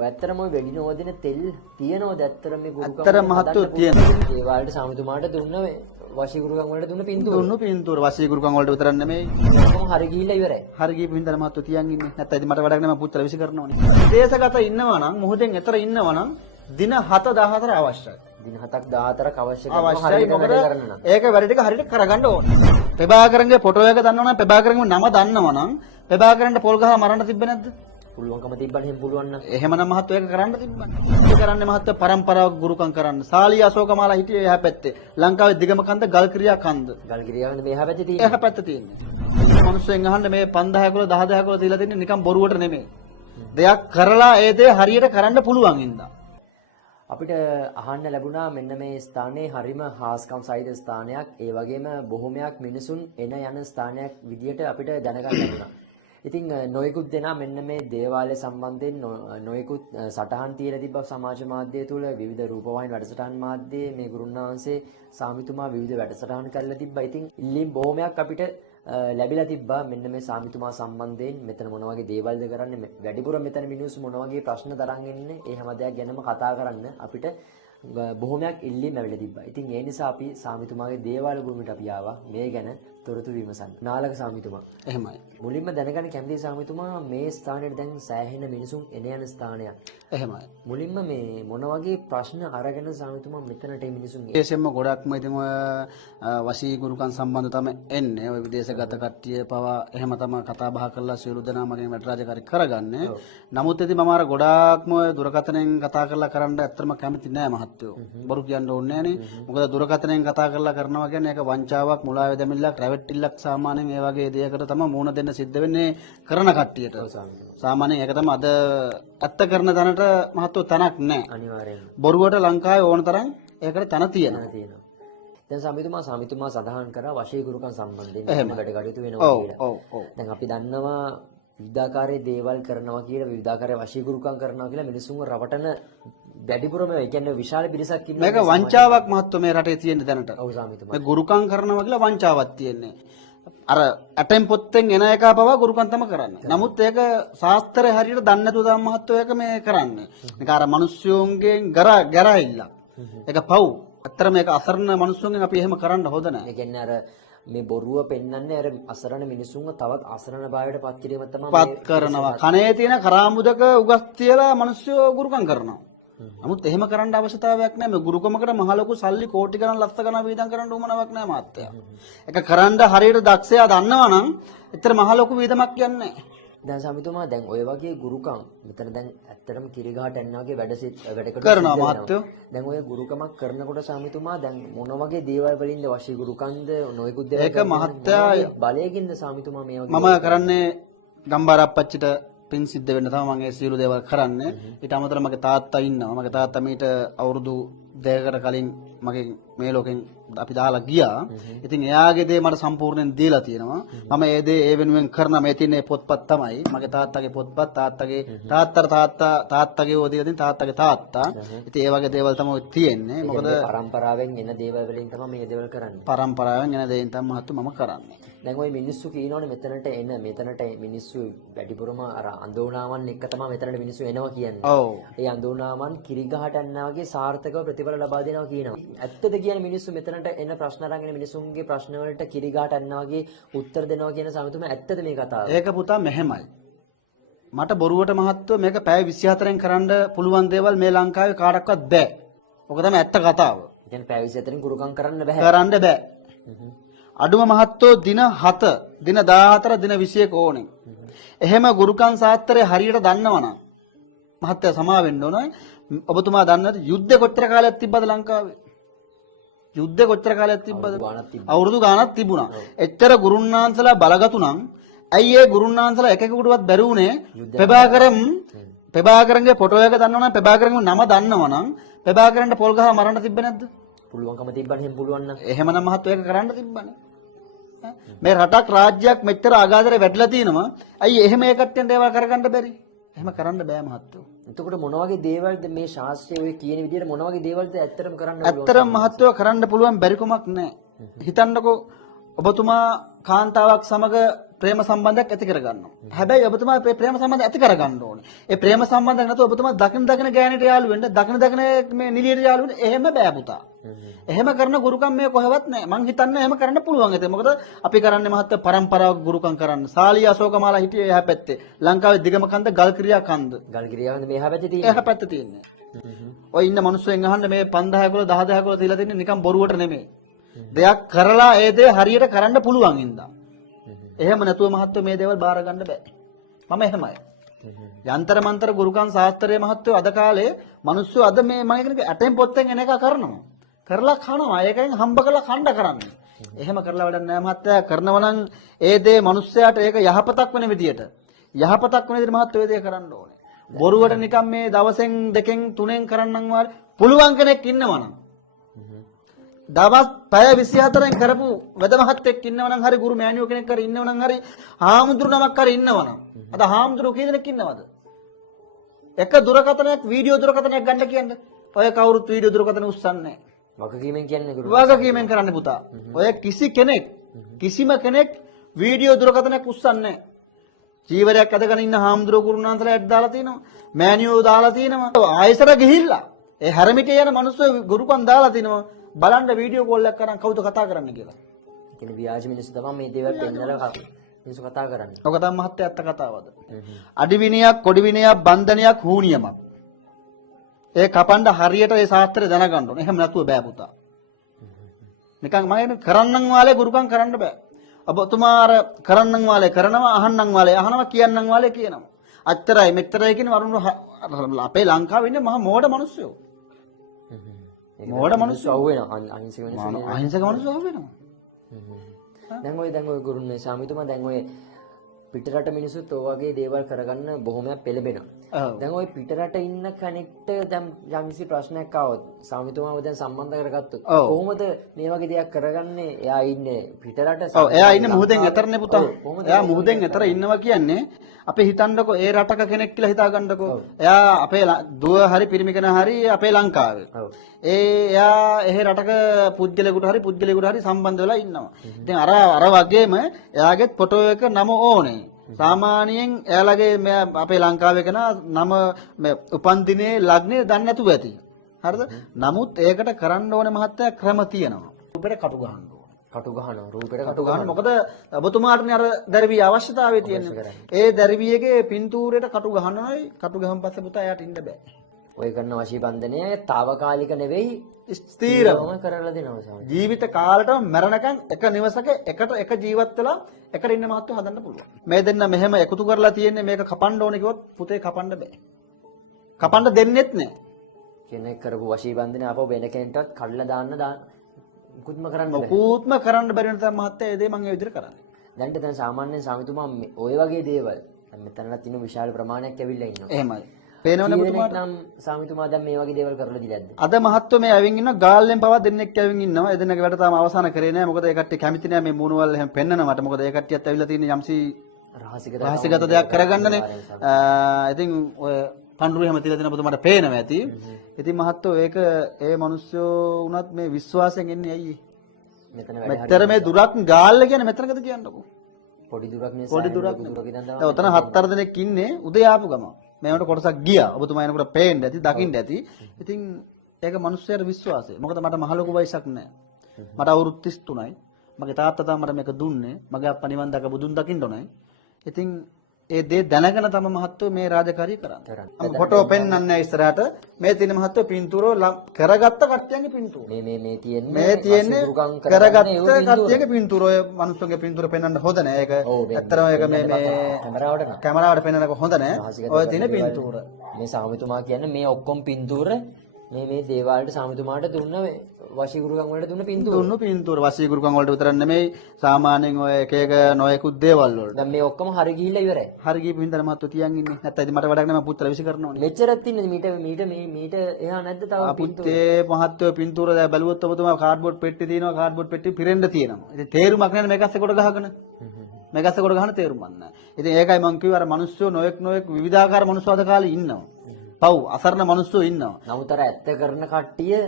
ඇත්තටම වෙඩි නොවදින තෙල් තියනවද ඇත්තටම මේ ගුරුකම් ඇත්තටම මහත්තයෝ තියෙනවා. ඒ වලට සාමිතුමාට දුන්න වශී ගුරුකම් වලට දුන්න පින්තූර වශී ගුරුකම් වලට විතරක් නෙමෙයි. මොකම හරි ගිහිල්ලා ඉවරයි. හරි ගිහින් හින්දා මහත්තයෝ තියන් ඉන්නේ. නැත්නම් ඉතින් මට වැඩක් නෑ මම පුත්තලා විසි කරනවනේ. විදේශගත ඉන්නවා නම් මොහොතෙන් එතර ඉන්නවා නම් දින 7-14 අවශ්‍යයි. දින 7ක් 14ක් අවශ්‍ය අවශ්‍යයි. මොකද ඒක වැඩ ටික හරියට කරගන්න ඕනේ. ප්‍රභාකරන්ගේ ෆොටෝ එක දන්නවනම් ප්‍රභාකරන්ගේ නම දන්නවනම් ප්‍රභාකරන්ට පොල් ගහ මරන්න තිබ්බේ නැද්ද? පුළුවන්කම තිබ්බනම් එහෙම පුළුවන් නම් එහෙමනම් මහත්තයෝ ඒක කරන්න තිබ්බනේ. ඒක කරන්නේ මහත්තයෝ පරම්පරාවක් ගුරුකම් කරන්න. සාලී අශෝකමාලා හිටියේ එහා පැත්තේ. ලංකාවේ දිගම කන්ද ගල්කිරියා කන්ද. ගල්කිරියාවෙන් මෙහා පැත්තේ තියෙන්නේ. එහා පැත්තේ තියෙන්නේ. මිනිස්සුන් අහන්නේ මේ 5000 කුල 10000 කුල තියලා තින්නේ නිකන් බොරුවට නෙමෙයි. දෙයක් කරලා ඒ දේ හරියට කරන්න පුළුවන් ඉඳා. අපිට අහන්න ලැබුණා මෙන්න මේ ස්ථානයේ හරිම හාස්කම් සහිත ස්ථානයක්. ඒ වගේම බොහොමයක් මිනිසුන් එන යන ස්ථානයක් විදියට අපිට දැනගන්න ලැබුණා. ඉතින් නොයෙකුත් දෙනා මෙන්න මේ දේවාලය සම්බන්ධයෙන් නොයෙකුත් සටහන් තියලා තිබ්බා සමාජ මාධ්‍ය තුල විවිධ රූපවාහිනී වැඩසටහන් මාධ්‍යයේ මේ ගුරුන්වහන්සේ සාමිතුමා විවිධ වැඩසටහන් කරලා තිබ්බා. ඉතින් ඉල්ලීම් බොහොමයක් අපිට ලැබිලා තිබ්බා මෙන්න මේ සාමිතුමා සම්බන්ධයෙන් මෙතන මොන වගේ දේවල්ද කරන්නේ වැඩිපුර මෙතන මිනිස්සු මොන වගේ ප්‍රශ්න තරන් එන්නේ ඒ හැම දෙයක් ගැනම කතා කරන්න අපිට බොහොමයක් ඉල්ලීම් ලැබිලා තිබ්බා. ඉතින් ඒ නිසා අපි සාමිතුමාගේ දේවාල භූමියට අපි ආවා මේ ගැන තොරතුරු විමසන්න. නාලක සාමිතුමා. එහෙමයි. මුලින්ම දැනගන්න කැමති සාමිතුමා මේ ස්ථානයේ දැන් සෑහෙන මිනිසුන් එන යන ස්ථානයක්. එහෙමයි. මුලින්ම මේ මොන වගේ ප්‍රශ්න අරගෙන සාමිතුමා මෙතනට මිනිසුන් විශේෂයෙන්ම ගොඩක්ම ඉතින් ඔය වශී ගුරුකම් සම්බන්ධ තමයි එන්නේ. ඔය විදේශගත කට්ටිය පවා එහෙම තමයි කතා බහ කරලා සියලු දෙනා මගෙන් වැඩ රාජකාරී කරගන්නේ. නමුත් ඉතින් මම අර ගොඩාක්ම දුරකථනයෙන් කතා කරලා කරන්න ඇත්තටම කැමති නෑ මහත්තයෝ. බොරු කියන්න ඕනේ නෑනේ. මොකද දුරකථනයෙන් කතා කරලා කරනවා කියන්නේ ඒක වංචාවක්, මුලාවේ දෙමිල්ලක්, රැවටිල්ලක් සාමාන්‍යයෙන් මේ වගේ දෙයකට තමයි මුණ දෙන්න සිද්ධ වෙන්නේ කරන කට්ටියට. සාමාන්‍යයෙන් ඒක තමයි අද ඇත්ත කරන තැනට මහත්තයෝ තැනක් නෑ. අනිවාර්යයෙන්ම. බොරුවට ලංකාවේ ඕන තරම් ඒකට තැන තියෙනවා. දැන් සාමිතුමා සඳහන් කරා වශී ගුරුකම් සම්බන්ධයෙන් වැඩ කටයුතු වෙනවා කියලා. දැන් අපි දන්නවා විවිධාකාරයේ දේවල් කරනවා කියලා විවිධාකාරයේ වශී ගුරුකම් කරනවා කියලා මිනිසුන්ව රවටන වැඩිපුරම ඒ කියන්නේ විශාල පිරිසක් ඉන්නවා. මේක වංචාවක් මහත්තයෝ මේ රටේ තියෙන දැනට. ඔව් සාමිතුමා. මේ ගුරුකම් කරනවා කියලා වංචාවක් තියෙන්නේ. අර ඇටෙන් පොත්තෙන් එන එක පවා ගුරුකම් තම කරන්නේ. නමුත් ඒක ශාස්ත්‍රය හරියට දන්නේ නැතුව තමයි මහත්තයෝ ඒක මේ කරන්නේ. මේක අර මිනිස්සුන්ගෙන් ගරයිල්ල. ඒක පව්. අතර මේක අසරණ මිනිස්සුන්ගෙන් අපි එහෙම කරන්න හොඳ නැහැ. ඒ කියන්නේ අර මේ බොරුව පෙන්වන්නේ අර අසරණ මිනිසුන්ව තවත් අසරණ භාවයට පත් කිරීම තමයි පත් කරනවා. කනේ තියෙන කරාමුදක උගස් තියලා මිනිස්සු ගුරුකම් කරනවා. නමුත් එහෙම කරන්න අවශ්‍යතාවයක් නැහැ. මේ ගුරුකමකට මහ ලොකු සල්ලි කෝටි ගණන් ලක්ෂ ගණන් වීදම් කරන්න උවමනාවක් නැහැ මාත්‍යා. ඒක කරන්න හරියට දක්ෂයා දන්නවා නම් එතන මහ ලොකු වීදමක් යන්නේ නැහැ. දැන් සමිතුමා දැන් ඔය වගේ ගුරුකම් මෙතන දැන් ඇත්තටම කිරිගහට එන්න වගේ වැඩකට කරනවා මහත්තයෝ. දැන් ඔය ගුරුකමක් කරනකොට සමිතුමා දැන් මොන වගේ දේවල් වලින්ද වශී ගුරුකම්ද නොයෙකුත් දේවල් ඒක මහත්තයා බලයකින්ද සමිතුමා මේ වගේ මම කරන්නේ ගම්බාර අප්පච්චිට පින් සිද්ධ වෙන්න තමයි මම ඒ සියලු දේවල් කරන්නේ. ඊට අමතරව මගේ තාත්තා ඉන්නවා. මගේ තාත්තා මීට අවුරුදු 2කට කලින් මගේ මේ ලෝකෙන් අපි දාලා ගියා. ඉතින් එයාගේ දේ මට සම්පූර්ණයෙන් දීලා තියෙනවා. මම ඒ දේ ඒ වෙනුවෙන් කරන මේ තියෙන පොත්පත් තමයි. මගේ තාත්තගේ පොත්පත් තාත්තගේ ඕදිලා තියෙන තාත්තගේ තාත්තා. ඉතින් ඒ වගේ දේවල් තමයි තියෙන්නේ. මොකද පරම්පරාවෙන් එන දේවල් වලින් තමයි මේ දේවල් කරන්නේ. පරම්පරාවෙන් එන දේෙන් තමයි මහත්තයා මම කරන්නේ. දැන් ওই මිනිස්සු කියනෝනේ මෙතනට මිනිස්සු වැඩිපුරම අර අඳෝනාවන් එක තමයි මෙතනට මිනිස්සු එනවා කියන්නේ. ඔව්. ඒ අඳෝනාවන් කිරිගහට යනවා වගේ සාර්ථකව ප්‍රතිඵල ලබා දෙනවා කියනවා. ඇත්තද කියන්නේ මිනිස්සු මෙතනට එන ප්‍රශ්න අරගෙන මිනිසුන්ගේ ප්‍රශ්න වලට කිරිගහට යනවා වගේ උත්තර දෙනවා කියන සමිතුමා ඇත්තද මේ කතාව? ඒක පුතා මෙහෙමයි. මට බොරුවට මහත්තයෝ මේක පැය 24න් කරන්න පුළුවන් දේවල් මේ ලංකාවේ කාටවත් බෑ. ඔක තමයි ඇත්ත කතාව. ඒ කියන්නේ පැය 24න් ගුරුකම් කරන්න බෑ. කරන්න බෑ. අඩුම මහත්තයෝ දින 7, දින 14, දින 21 ඕනේ. එහෙම ගුරුකම් ශාස්ත්‍රය හරියට දන්නවනම් මහත්තයා සමා වෙන්න ඕනේ. ඔබතුමා දන්නවද යුද්ධ කොච්චර කාලයක් තිබ්බද ලංකාවේ? යුද්ධ කොච්චර කාලයක් තිබ්බද? අවුරුදු ගාණක් තිබුණා. එච්චර ගුරුන්නාන්සලා බලගතු නම් ඇයි ඒ ගුරුන්නාන්සලා එකෙකුටවත් බැරි වුණේ ප්‍රභාකරන්ගේ ෆොටෝ එක දන්නවනම් ප්‍රභාකරන්ගේ නම දන්නවනම් ප්‍රභාකරන්ට පොල් ගහ මරන්න තිබ්බේ නැද්ද? පුළුවන්කම තිබ්බනම් එහෙම පුළුවන් නම් එහෙමනම් මහත්තයෝ ඒක කරන්න තිබ්බනේ. මේ රටක් රාජ්‍යයක් මෙච්චර අගාධරේ වැඩිලා තිනවා. ඇයි එහෙම ඒ කට්ටියන් දේවල් කරගන්න බැරි? එහෙම කරන්න බෑ මහත්තයෝ. එතකොට මොන වගේ දේවල්ද මේ ශාස්ත්‍රයේ ඔය කියන විදිහට මොන වගේ දේවල්ද ඇත්තටම කරන්න පුළුවන්? ඇත්තටම මහත්තයෝ කරන්න පුළුවන් බැරි කමක් නැහැ. හිතන්නකෝ ඔබතුමා කාන්තාවක් සමග ප්‍රේම සම්බන්ධයක් ඇති කරගන්නවා. හැබැයි ඔබතුමා මේ ප්‍රේම සම්බන්ධය ඇති කරගන්න ඕනේ. ඒ ප්‍රේම සම්බන්ධයක් නැතුව ඔබතුමා දකින ගෑණිට යාළු වෙන්න, දකින මේ නිලියට යාළු වෙන්න එහෙම බෑ පුතා. එහෙම කරන ගුරුකම් මේ කොහෙවත් නැහැ. මං හිතන්නේ එහෙම කරන්න පුළුවන් ඇති. මොකද අපි කරන්නේ මහත්තයා පරම්පරාවක් ගුරුකම් කරන්න. සාලිය අශෝකමාලා හිටියේ එහා පැත්තේ. ලංකාවේ දිගම කන්ද ගල් ක්‍රියා කන්ද. ගල් ගිරියාවන්ද මෙහා පැත්තේ තියෙන්නේ. එහා පැත්තේ තියෙන්නේ. ඔය ඉන්න මිනිස්සුෙන් අහන්න මේ 5000 කුල 10000 කුල තියලා තින්නේ නිකන් බොරුවට නෙමෙයි. දෙයක් කරලා ඒ දේ හරියට කරන්න පුළුවන් ඉඳා. එහෙම නැතුව මහත්තයෝ මේ දේවල් බාර ගන්න බෑ. මම එහෙමයි. යන්තර මන්තර ගුරුකම් ශාස්ත්‍රයේ මහත්තයෝ අද කාලේ මිනිස්සු අද මේ මම කියන්නේ ඇටෙන් පොත්තෙන් එන එක කරනවා. කරලා කනවා. ඒකෙන් හම්බ කරලා කණ්ඩ කරන්නේ. එහෙම කරලා වැඩක් නෑ මහත්තයා. කරනවා නම් ඒ දේ මිනිස්සයාට ඒක යහපතක් වෙන විදියට. යහපතක් වෙන විදියට මහත්තයෝ ඒ දේ කරන්න ඕනේ. බොරුවට නිකන් මේ දවසෙන් දෙකෙන් තුනෙන් කරන්නම් වාර පුළුවන් කෙනෙක් ඉන්නවනම් දවස් පැය 24න් කරපු වෙද මහත්තයෙක් ඉන්නවනම් හරි ගුරු මෑණියෝ කෙනෙක් හරි ඉන්නවනම් හරි හාමුදුරු නමක් හරි ඉන්නවනම් අද හාමුදුරු කී දෙනෙක් ඉන්නවද එක දුරකථනයක් වීඩියෝ දුරකථනයක් ගන්න කියන්නේ ඔය කවුරුත් වීඩියෝ දුරකථන උස්සන්නේ වගකීමෙන් කියන්නේ ගුරු. වගකීමෙන් කරන්න පුතා ඔය කිසිම කෙනෙක් වීඩියෝ දුරකථනයක් උස්සන්නේ ජීවරයක් අදගෙන ඉන්න හාමුදුරු ගුරුනාන්සලා ඇඩ් දාලා තිනවා මෑණියෝ දාලා තිනවා ආයෙසර ගිහිල්ලා ඒ හැරමිටේ යන මිනිස්සු ගුරුකම් දාලා තිනවා බලන්න වීඩියෝ කෝල් එකක් කරන් කවුද කතා කරන්නේ කියලා. කියන්නේ ව්‍යාජ මිනිස්සු තමයි මේ දේවල් පෙන්නලා මිනිස්සු කතා කරන්නේ. ඔක තමයි මහත්තයා ඇත්ත කතාවද. අඩි විනයක්, කොඩි විනයක්, බන්ධනයක්, හූනියමක්. ඒ කපන්න හරියට ඒ ශාස්ත්‍රය දැනගන්න ඕනේ. එහෙම නැතුව බෑ පුතා. නිකන් මම කියන්නේ කරන්නම් වාලේ ගුරුකම් කරන්න බෑ. ඔබතුමා අර කරන්නම් වාලේ කරනවා, අහන්නම් වාලේ අහනවා, කියන්නම් වාලේ කියනවා. අච්චරයි මෙච්චරයි කියන වරුණ අපේ ලංකාවේ ඉන්නේ මහා මෝඩ මිනිස්සුયો. මෝඩ මිනිස්සු අහු වෙනවා අහිංසක මිනිස්සු. අහිංසක මිනිස්සු අහු වෙනවා. දැන් ඔය ගුරුන් මේ ස්වාමීතුමා දැන් ඔය පිටරට මිනිස්සුත් ඔය වගේ දේවල් කරගන්න බොහොමයක් පෙළඹෙනවා. දැන් ඔය පිටරට ඉන්න කෙනෙක්ට දැන් යම්කිසි ප්‍රශ්නයක් ආවොත් ස්වාමීතුමාව දැන් සම්බන්ධ කරගත්තොත් කොහොමද මේ වගේ දෙයක් කරගන්නේ? එයා ඉන්නේ පිටරට. ඔව් එයා ඉන්නේ මුහුදෙන් එතරනේ පුතා. එයා මුහුදෙන් එතර ඉන්නවා කියන්නේ අපි හිතන්නකෝ ඒ රටක කෙනෙක් කියලා හිතා ගන්නකෝ. එයා අපේ දුව හරි පිරිමි කෙනා හරි අපේ ලංකාවේ. එයා එහෙ රටක පුද්ගලයෙකුට හරි සම්බන්ධ වෙලා ඉන්නවා. ඉතින් අර වගේම එයාගෙත් ෆොටෝ එක නම ඕනේ. සාමාන්‍යයෙන් එයාලගේ අපේ ලංකාවේ කෙනා නම උපන් දිනේ ලග්නේ දන්නේ නැතුව ඇති. හරිද? නමුත් ඒකට කරන්න ඕනේ මහත්තයා ක්‍රම තියෙනවා. රූපෙට කටු ගහන්න ඕනේ. කටු ගහනවා. රූපෙට කටු ගහන්න. මොකද ඔබතුමාටනේ අර දැරිවිය අවශ්‍යතාවය තියෙන්නේ. ඒ දැරිවියගේ පින්තූරයට කටු ගහනවායි කටු ගහන් පස්සේ පුතා එයාට ඉන්න බෑ. ඔය කරන වශී බන්ධනය తాවකාලික නෙවෙයි ස්ථීරව කරලා දෙනවා ස්වාමී. ජීවිත කාලෙටම මරණකම් එක නිවසක එක ජීවත් වෙලා එකට ඉන්න මහත්ව හදන්න පුළුවන්. මේ දෙන්න මෙහෙම එකතු කරලා තියෙන්නේ මේක කපන්න ඕනේ කිව්වොත් පුතේ කපන්න බෑ. කපන්න දෙන්නෙත් නෑ. කෙනෙක් කරපු වශී බන්ධනය ආපහු වෙන කෙනෙක්ටවත් කඩලා දාන්න මුකුත්ම කරන්න බෑ. මුකුත්ම කරන්න බැරි වෙන තමයි මහත්තයා ඒ දේ මම ඒ විදිහට කරන්නේ. දැන් සාමාන්‍යයෙන් ස්වාමීතුමා ඔය වගේ දේවල් දැන් මෙතනලා තියෙන විශාල ප්‍රමාණයක් ඇවිල්ලා ඉන්නවා. එහෙමයි. පේනවනේ පුතුමාට නම් ස්වාමීතුමා දැන් මේ වගේ දේවල් කරලා දිලාද්ද? අද මහත්ව මේ ඇවින් ඉන්නවා ගාල්ලෙන් පවා දෙන්නෙක් ඇවින් ඉන්නවා. ඒ දෙන්නගේ වැඩ තාම අවසන් කරේ නෑ. මොකද ඒ කට්ටිය කැමති නෑ මේ මූණවල එහෙම පෙන්නන මට. මොකද ඒ කට්ටියත් ඇවිල්ලා තියෙන යම්සි රහසිගත දෙයක් කරගන්නනේ. ඉතින් ඔය පඳුරු එහෙම තියලා දෙන පුතුමාට පේනවා ඇති. ඉතින් මහත්ව ඒක ඒ මිනිස්සු උනත් මේ විශ්වාසයෙන් එන්නේ ඇයි? මෙතර මේ දුරක් ගාල්ල කියන්නේ මෙතනකද කියන්නකෝ. පොඩි දුරක් නේ. පොඩි දුරක් නේ. දැන් උතන 7-8 දෙනෙක් ඉන්නේ උදේ ආපු ගම. මේකට කොටසක් ගියා. ඔබතුමා එනකොට පේන්න ඇති, දකින්න ඇති. ඉතින් ඒක මිනිස්සුන්ට විශ්වාසය. මොකද මට මහ ලොකු වයසක් නැහැ. මට අවුරුදු 33යි. මගේ තාත්තා තමයි මට මේක දුන්නේ. මගේ අප්පා නිවන් දැක බුදුන් දකින්න ඕනයි. ඉතින් ඒ දේ දැනගෙන තම මහත්තයෝ මේ රාජකාරිය කරන්නේ. මම ෆොටෝ පෙන්නන්නේ ඉස්සරහට මේ තියෙන මහත්තයෝ පින්තූරෝ කරගත්ත කට්ටියන්ගේ පින්තූර. මේ තියෙන්නේ මේ තියෙන්නේ කරගත්ත කට්ටියගේ පින්තූර. ඔය මිනිස්සුන්ගේ පින්තූර පෙන්වන්න හොඳ නෑ. ඒක ඇත්තටම ඒක මේ කැමරාවට පෙන්වන්නක හොඳ නෑ. ඔය තියෙන පින්තූර. මේ ස්වාමීතුමා කියන්නේ මේ ඔක්කොම පින්තූර මේ දේවාලට ස්වාමීතුමාට දුන්න වශී ගුරුකම් වලට දුන්න පින්තූර වශී ගුරුකම් වලට විතර නෙමෙයි සාමාන්‍යයෙන් ඔය එක එක නොයෙකුත් දේවල් වලට. දැන් මේ ඔක්කොම හරි ගිහිල්ලා ඉවරයි. හරි ගිහින් හින්දා මහත්තයෝ තියන් ඉන්නේ. නැත්නම් ඉතින් මට වැඩක් නෑ මම පුත්තලා විසි කරනවනේ. මෙච්චරක් තින්නේ මීට එහා නැද්ද තව පින්තූර? පුත්තේ මහත්තයෝ පින්තූර දැන් බැලුවොත් ඔබතුමා කාඩ්බෝඩ් පෙට්ටි තියෙනවා කාඩ්බෝඩ් පෙට්ටි පිරෙන්න තියෙනවා. ඉතින් තේරුමක් නෑ මේකස්සේ කොට ගහගෙන. මේකස්සේ කොට ගහන තේරුමක් නෑ. ඉතින් ඒකයි මම කිව්වේ අර මිනිස්සු නොයෙක් විවිධාකාර මිනිස්සු අද කාලේ ඉන්නවා. පව් අසරණ මිනිස්සු ඉන්නවා. නමුත් අර ඇත්ත කරන කට්ටිය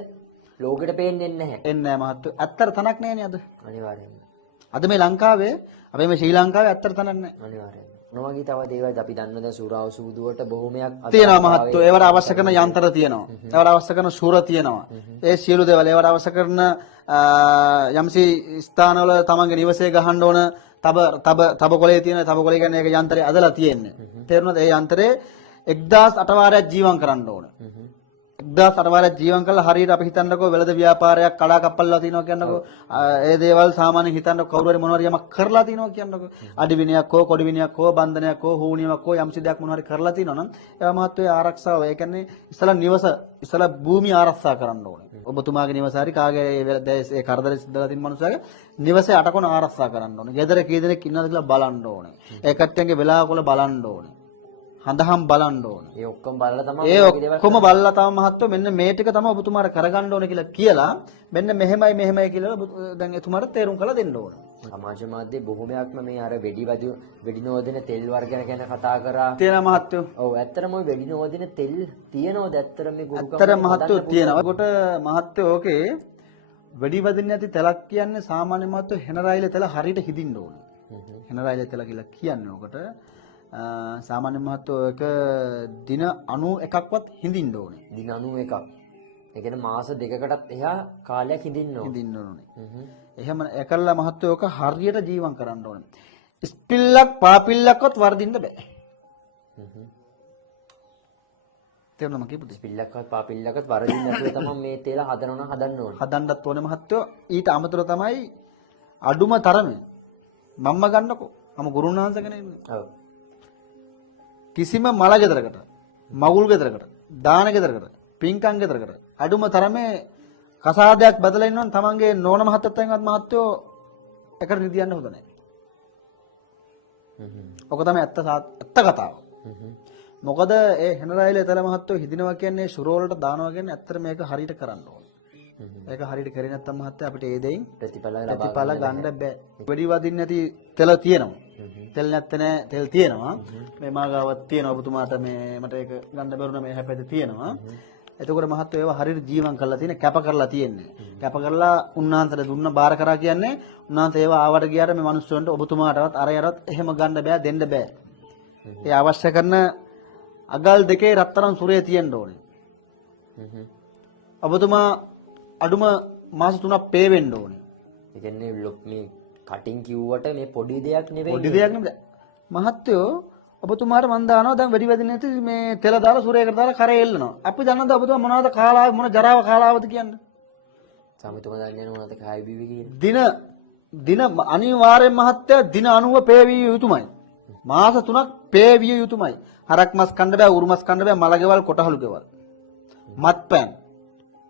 ලෝකෙට පේන්නේ නැහැ. එන්නේ නැහැ මහත්තයෝ. ඇත්තට තනක් නැහැනේ අද. අනිවාර්යයෙන්ම. අද මේ ලංකාවේ අපේ මේ ශ්‍රී ලංකාවේ ඇත්තට තනක් නැහැ. අනිවාර්යයෙන්ම. මොනවගේ තව දේවල් අපි දන්න දැන් සූරාව සූදුවට බොහොමයක් තියෙනවා මහත්තයෝ. ඒවට අවශ්‍ය කරන යන්ත්‍ර තියෙනවා. ඒවට අවශ්‍ය කරන ශූර තියෙනවා. ඒ සියලු දේවල් ඒවට අවශ්‍ය කරන යම්සි ස්ථානවල තමන්ගේ නිවසේ ගහන්න ඕන තබ කොලේ තියෙන තබ කොලේ කියන්නේ ඒක යන්ත්‍රය අදලා තියෙන්නේ. තේරුණාද? ඒ යන්ත්‍රේ 1008 වාරයක් ජීවම් කරන්න ඕන. 1008 වාරයක් ජීවම් කළා හරියට අපි හිතන්නකෝ වෙළඳ ව්‍යාපාරයක් කඩා කප්පල්ලා තියනවා කියන්නකෝ. ඒ දේවල් සාමාන්‍යයෙන් හිතන්න කවුරු හරි මොනවා හරි යමක් කරලා තියනවා කියන්නකෝ. අඩි විනයක් හෝ කොඩි විනයක් හෝ බන්ධනයක් හෝ හූනියමක් හෝ යම්සි දෙයක් මොනවා හරි කරලා තියනවා නම් ඒවා මහත්වයේ ආරක්ෂාව. ඒ කියන්නේ ඉස්සලා නිවස ඉස්සලා භූමිය ආරක්ෂා කරන්න ඕනේ. ඔබතුමාගේ නිවස හරි කාගේ ඒ කරදර සිද්ධලා තින මනුස්සයාගේ නිවසේ අටකොන ආරක්ෂා කරන්න ඕනේ. ගෙදර කී දෙනෙක් ඉන්නවද කියලා බලන්න ඕනේ. ඒ කට්ටියන්ගේ වෙලාවකොල බලන්න ඕනේ. හඳහම් බලන්න ඕනේ. ඒ ඔක්කොම බලලා තමයි ඒ ඔක්කොම බලලා තමයි මහත්තයෝ මෙන්න මේ ටික තමයි ඔබතුමාට කරගන්න ඕනේ කියලා මෙන්න මෙහෙමයි කියලා දැන් එතුමාට තේරුම් කරලා දෙන්න ඕනේ. සමාජ මාධ්‍යයේ බොහොමයක්ම මේ අර වෙඩි නෝදන තෙල් වර්ග ගැන කතා කරා. තියෙනවා මහත්තයෝ. ඔව් ඇත්තටම ওই වෙඩි නෝදන තෙල් තියෙනවද ඇත්තටම මේ ගුරුකම් ඇත්තටම මහත්තයෝ තියෙනවා. කොට මහත්තයෝ ඕකේ වෙඩි වදින්න ඇති තෙලක් කියන්නේ සාමාන්‍ය මහත්තයෝ හෙනරයිල තෙල හරියට හිදින්න ඕනේ. හෙනරයිල තෙල කියලා කියන්නේ ඔකට සාමාන්‍ය මහත්තයෝ එක දින 91ක්වත් හිඳින්න ඕනේ. දින 91ක්. ඒ කියන්නේ මාස දෙකකටත් එහා කාලයක් හිඳින්න ඕනේ. හිඳින්න ඕනේ. එහෙම එකල්ලා මහත්තයෝ ඔක හරියට ජීවම් කරන්න ඕනේ. ස්පිල්ලක් පාපිල්ලක්වත් වර්ධින්න බෑ. තේරුණා මම කියපුවා. ස්පිල්ලක්වත් පාපිල්ලක්වත් වර්ධින්න නැතුව තමයි මේ තේල හදන්න ඕනේ. හදන්නත් ඕනේ මහත්තයෝ. ඊට අමතරව තමයි අඩුම තරමේ මම්ම ගන්නකෝ. මම ගුරුනාංශ කෙනෙක් නේ. ඔව්. කිසිම මල ගෙදරකට මගුල් ගෙදරකට දාන ගෙදරකට පින්කම් ගෙදරකට අඩුම තරමේ කසාදයක් බදලා ඉන්නවනම් තමන්ගේ නෝන මහත්තයන්වත් මහත්තයෝ එකට නිදියන්න හොඳ නැහැ. ඔක තමයි ඇත්ත කතාව. මොකද ඒ හෙනරයිලේ තල මහත්තයෝ හිදිනවා කියන්නේ ශුර වලට දානවා කියන්නේ ඇත්තට මේක හරියට කරන්න ඕනේ. ඒක හරියට කරේ නැත්නම් මහත්තයා අපිට ඒ දෙයින් ප්‍රතිඵල ගන්න බෑ. වෙඩි වදින්න නැති තෙල තියෙනවා. තෙල් නැත්තේ නෑ තෙල් තියෙනවා. මේ මාගාවක් තියෙනවා ඔබතුමාට මේ මට ඒක ගන්න බැරුණා මේ හැපෙද තියෙනවා. එතකොට මහත්තයෝ ඒවා හරියට ජීවම් කරලා තියෙන කැප කරලා තියෙන්නේ. කැප කරලා උන්නාන්සට දුන්න බාර කරා කියන්නේ උන්නාන්ස ඒවා ආවට ගියාට මේ මිනිස්සුන්ට ඔබතුමාටවත් අරයරත් එහෙම ගන්න බෑ දෙන්න බෑ. ඒ අවශ්‍ය කරන අගල් දෙකේ රත්තරන් සුරේ තියෙන්න ඕනේ. ඔබතුමා අඩුම මාස 3ක් පේ වෙන්න ඕනේ. ඒ කියන්නේ මේ කටින් කිව්වට මේ පොඩි දෙයක් නෙවෙයි. පොඩි දෙයක් නෙවෙයි. මහත්තයෝ ඔබතුමාට මම දානවා දැන් වැඩි වැඩි නැති මේ තෙල දාලා සුරේකට දාලා කරේ එල්ලනවා. අපි දන්නවද ඔබතුමා මොනවද කාලා මොන ජරාව කාලාවද කියන්නේ? සමිතුමා දන්නේ මොනවද කායි බිවි කියන්නේ? දින අනිවාර්යෙන් මහත්තයා දින 90 පේ විය යුතුමයි. මාස 3ක් පේ විය යුතුමයි. හරක් මස් කන්න බෑ, උරු මස් කන්න බෑ, මලගෙවල් කොටහළු ගෙවල්. මත්පැන්.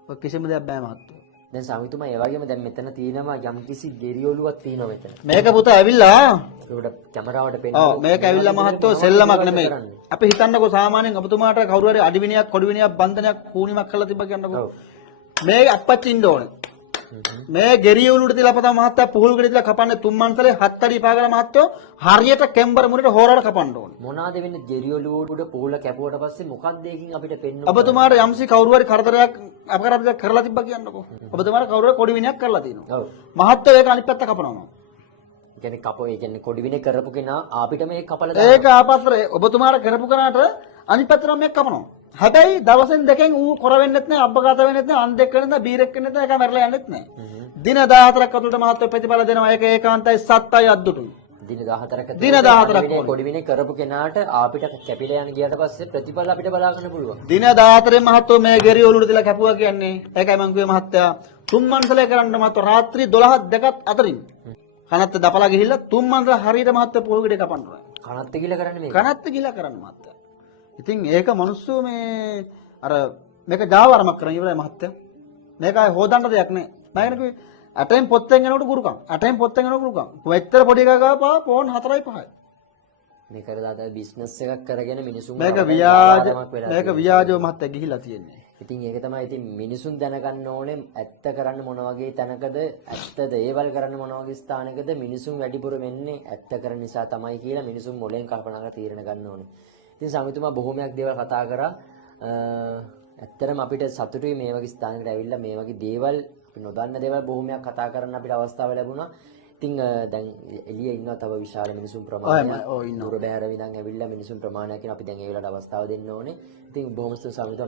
ඔය කිසිම දෙයක් බෑ මහත්තයා. දැන් සමිතුමා ඒ වගේම දැන් මෙතන තියෙනවා යම්කිසි ගෙරියොලුවක් තියෙනවා මෙතන. මේක පුතා ඇවිල්ලා ඒකට කැමරාවට පෙන්නන. ඔව් මේක ඇවිල්ලා මහත්තයෝ සෙල්ලමක් නෙමෙයි. අපි හිතන්නකෝ සාමාන්‍යයෙන් ඔබතුමාට කවුරු හරි අඩි විනයක් කොඩි විනයක් බන්ධනයක් කූණිමක් කරලා තිබ්බ කියන්නකෝ. මේ අප්පච්චි ඉන්න ඕනේ. මේ ගෙරියොලුට තියලා අපතම මහත්තයා පුහුල් ගෙඩි තියලා කපන්නේ 3 මන්සලේ 7 අඩි පාගලා මහත්තයෝ හරියට කෙම්බර මුරට හොරවට කපන්න ඕනේ. මොනවාද වෙන්නේ ගෙරියොලු උඩ පුහුල කැපුවට පස්සේ මොකක්ද ඒකින් අපිට පෙන්වන්නේ? ඔබතුමාට යම්සි කවුරු හරි කරදරයක් අපකරපිට කරලා තිබ්බ කියන්නකෝ. ඔබතුමාට කවුරු හරි කොඩි විනයක් කරලා තිනවා. ඔව්. මහත්තයෝ ඒක අනිත් පැත්ත කපනවා. ඒ කියන්නේ කොඩි විනේ කරපු කෙනා අපිට මේක කපලා ඒක ආපස්සට ඔබතුමාට කරපු කෙනාට අනිත් පැත්තට මේක කපනවා. හැබැයි දවසෙන් දෙකෙන් ඌ කොර වෙන්නෙත් නෑ, අබ්බගත වෙන්නෙත් නෑ, අන්දෙක් වෙන්නෙත් නෑ, බීරෙක් වෙන්නෙත් නෑ, ඒක මැරලා යන්නෙත් නෑ. දින 14ක් අතුලට මහත්ව ප්‍රතිඵල දෙනවා. ඒක ඒකාන්තයි සත්‍යයි අද්දුටුයි. දින 14ක දින 14ක් කොඩි විනේ කරපු කෙනාට අපිට කැපිලා යන ගියාට පස්සේ ප්‍රතිඵල අපිට බලා ගන්න පුළුවන්. දින 14 මහත්ව මේ ගෙරිය ඔලුවට දාලා කැපුවා කියන්නේ. ඒකයි මං කිව්වේ මහත්තයා 3 මන්සලේ කරන්න මහත්ව රාත්‍රී 12 2ක් අතරින්. කනත් දපලා ගිහිල්ලා 3 මන්සල හරියට මහත්ව පොල් ගෙඩේ කපන්න ඕනේ. කනත් ගිහිල්ලා කරන්නේ මේක. කනත් ගිහිල්ලා කරන්න මහත්තයා. ඉතින් ඒක මිනිස්සු මේ අර මේක ජාවාරමක් කරන් ඉවරයි මහත්තයා. මේක ආයේ හොදන්න දෙයක් නෑ. මම කියන්නේ අටෙන් පොත්තෙන් යනකොට ගුරුකම්. අටෙන් පොත්තෙන් යනකොට ගුරුකම්. වෙච්චර පොඩි එකා ගාපා ෆෝන් 4යි 5යි. මේක කරලා බිස්නස් එකක් කරගෙන මිනිසුන් මේක ව්‍යාජව මහත්තයා ගිහිලා තියෙන්නේ. ඉතින් ඒක තමයි ඉතින් මිනිසුන් දැනගන්න ඕනේ ඇත්ත කරන්න මොන වගේ තැනකද ඇත්ත දේවල් කරන්න මොන වගේ ස්ථානකද මිනිසුන් වැඩිපුර වෙන්නේ ඇත්ත කරන නිසා තමයි කියලා මිනිසුන් මොලෙන් කල්පනා කරලා තීරණ ගන්න ඕනේ. ඉතින් සමිතුමා බොහොමයක් දේවල් කතා කරා. ඇත්තටම අපිට සතුටුයි මේ වගේ ස්ථානයකට ඇවිල්ලා මේ වගේ දේවල් අපි නොදන්න දේවල් බොහොමයක් කතා කරන්න අපිට අවස්ථාව ලැබුණා. ඉතින් දැන් එළියේ ඉන්නවා තව විශාල මිනිසුන් ඔය ප්‍රමාණයක්. ඔය ඉන්නවා. දුර බැහැර විඳන් ඇවිල්ලා මිනිසුන් ප්‍රමාණයක් ඉන්නවා. අපි දැන් ඒ වෙලාවට අවස්ථාව දෙන්න ඕනේ. ඉතින් බොහොම ස්තුතියි ස්වාමීන් වහන්සේ